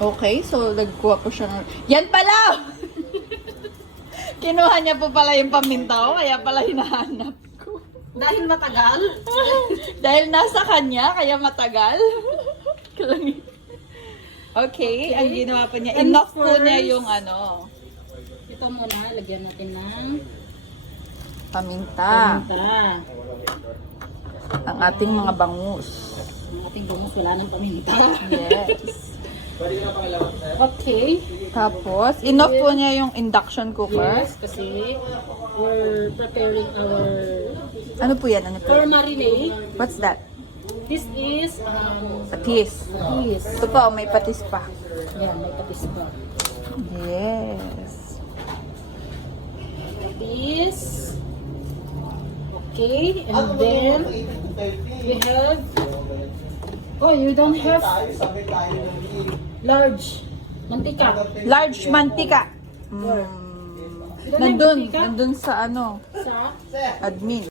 Okay, so nagkuha po siya ng... Yan pala! Kinuha niya po pala yung paminta ko, kaya pala hinahanap ko. Dahil matagal. Dahil nasa kanya, kaya matagal. Okay, ang ginawa po niya, And inoff po first, niya yung ano, ito muna, lagyan natin ng paminta. paminta. Ang ating mga bangus. Ang ating bangus, wala ng paminta. Yes. Okay. Tapos, inoff po niya yung induction cooker. Yes, kasi we're preparing our Ano po yan? Ano po for yan? marinade. What's that? This is Patis. patis. Ito pa, oh, may patis pa. Yan, may patis pa. Yes. Patis. Okay, and then we have, oh, you don't have large mantika. Large mantika. You don't have Nandun, mantika nandun sa ano, sa admin.